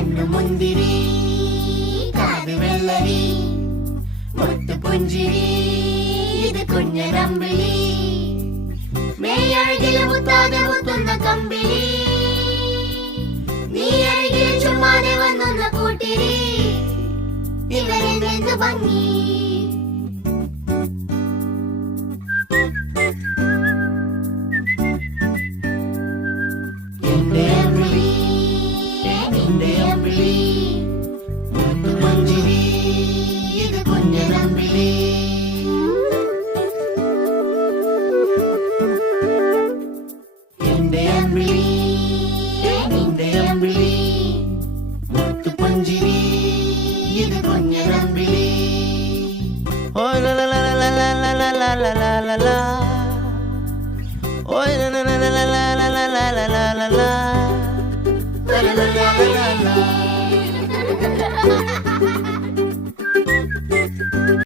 കണ്ണു മുന്തിരി കാത് വെള്ളരി മുത്തു പുഞ്ചിരി ഇത് കുഞ്ഞനമ്പിളി മേയഴകില് മുത്താതെ മുത്തുന്ന കമ്പിളി നീ അഴകിൽ ചുമ്മാതെ വന്നൊന്ന കൂട്ടിരി ഇവരെന്ത് ഭംഗി എന്റെ അമ്പിളി നിന്റെ അമ്പിളി മുത്തു പുഞ്ചിരി ഇത് കുഞ്ഞനമ്പിളി എന്റെ അമ്പിളി നിന്റെ അമ്പിളി മുത്തു പുഞ്ചിരി ഇത് കുഞ്ഞനമ്പിളി ഓ ലാ ലാ ലാ ലാ ലാ ലാ ലാ ലാ ലാ ലാ ലാ ഓ ലാ ലാ ലാ ലാ ലാ ലാ ലാ ലാ ലാ ലാ ലാ ലാ La la la la la la.